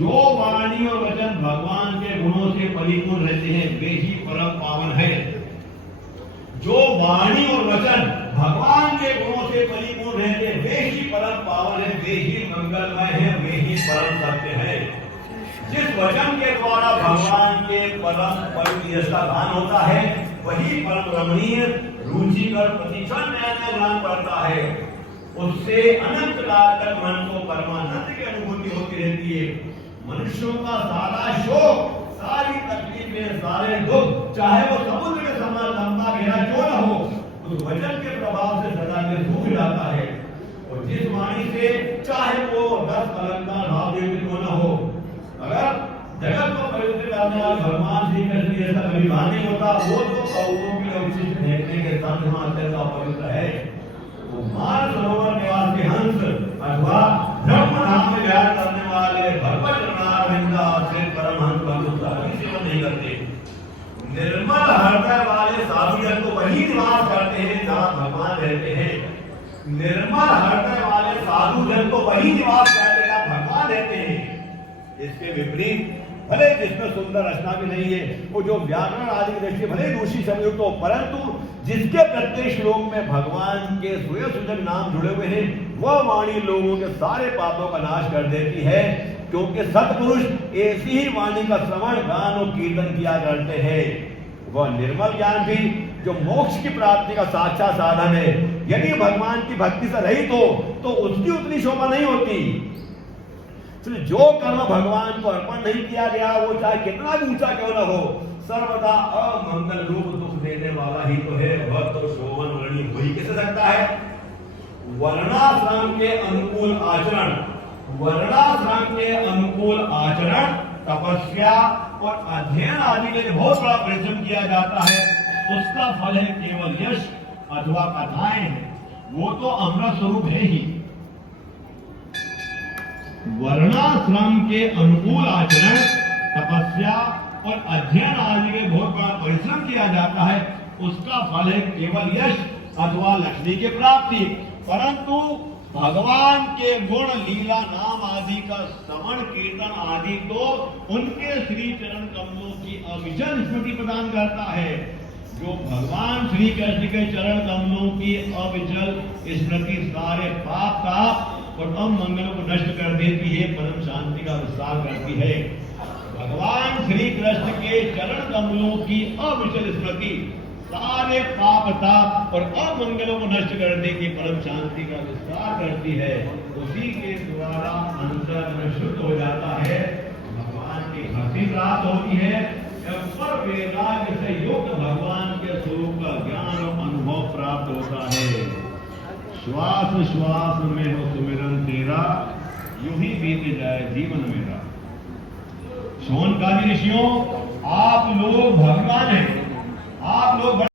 जो वाणी और वचन भगवान के गुणों से परिपूर्ण रहते हैं वे ही परम पावन है। जो वाणी और वचन भगवान के गुणों से परिपूर्ण रहते हैं वे ही परम पावन है, वे ही मंगलमय है, वे ही परम सत्य है। जिस वचन के द्वारा भगवान के परम पवित्र का गान होता है वही परम रमणीय रुचिकर प्रतिक्षण नया नया ज्ञान पड़ता है। उससे अनंत काल तक मन को परमानंद की अनुभूति होती रहती है। मनुष्यों का सारा शोक, सारी तकलीफें, सारे दुख, चाहे वो समुद्र के समान लंबा गहरा क्यों न हो, उस वचन के प्रभाव से सदा के सूख जाता है। और जिस वाणी से चाहे वो 10 अलंकार भाव क्यों न हो, अगर जगत को पवित्र करने वाले भगवान श्री कृष्ण जैसा कभी भान नहीं होता, वो तो कौओं की अवशिष्ट देखने के साथ अत्यंत पवित्र है। वो मान सरोवर निवास के हंस अथवा ब्रह्म नाम में विहार करने वाले भगवत चरणारविंदा से परमहंस बंधुता की सेवा नहीं करते। निर्मल हृदय वाले साधु जन तो वही निवास करते हैं जहाँ भगवान रहते हैं। निर्मल हृदय वाले साधु जन तो वही निवास करते हैं जहाँ भगवान रहते हैं। इसके विपरीत भले जिसमें सुंदर रचना भी नहीं है, वो जो व्याकरण आदि की दृष्टि भले दूषित संयुक्त हो, परंतु जिसके प्रत्येक श्लोक में भगवान के सुयसूचक नाम जुड़े हुए हैं वह वाणी लोगों के सारे पापों का नाश कर देती है। क्योंकि सत्पुरुष ऐसी ही वाणी का श्रवण, गान और कीर्तन किया करते हैं। वह निर्मल ज्ञान भी जो मोक्ष की प्राप्ति का साक्षात साधन है, यदि भगवान की भक्ति से रहित हो तो उसकी उतनी शोभा नहीं होती। जो कर्म भगवान को अर्पण नहीं किया गया वो चाहे कितना भी ऊंचा क्यों न हो, सर्वदा अमंगल रूप दुख देने वाला ही तो है। वह तो शोभन वर्णी हो ही कैसे सकता है। वर्णाश्रम के अनुकूल आचरण, वर्णाश्रम के अनुकूल आचरण, तपस्या और अध्ययन आदि के लिए बहुत बड़ा परिश्रम किया जाता है। उसका फल है केवल यश अथवा कथाएं हैं, वो तो अमृत स्वरूप है ही। वर्णाश्रम के अनुकूल आचरण, तपस्या और अध्ययन आदि के बहुत बड़ा परिश्रम किया जाता है। उसका फल है केवल यश अथवा लक्ष्मी की प्राप्ति। परंतु भगवान के गुण, लीला, नाम आदि का श्रवण, कीर्तन आदि तो उनके श्री चरण कमलों की अविचल स्मृति प्रदान करता है। जो भगवान श्री कृष्ण के चरण कमलों की अविचल स्मृति सारे पाप ताप और अमंगलों को नष्ट कर देती है, परम शांति का विस्तार करती है। भगवान श्री कृष्ण के चरण कमलों की अविचल स्मृति सारे पाप ताप और अमंगलों को नष्ट कर देती, परम शांति का विस्तार करती है। उसी के द्वारा अंतर शुद्ध हो जाता है, भगवान की भक्ति प्राप्त होती है। पर वैराग्य से युक्त भगवान के स्वरूप का ज्ञान और अनुभव प्राप्त होता है। श्वास श्वास में हो सुमिरन तेरा, यूं ही बीत जाए जीवन मेरा। शौनकादि ऋषियों, आप लोग भगवान हैं, आप लोग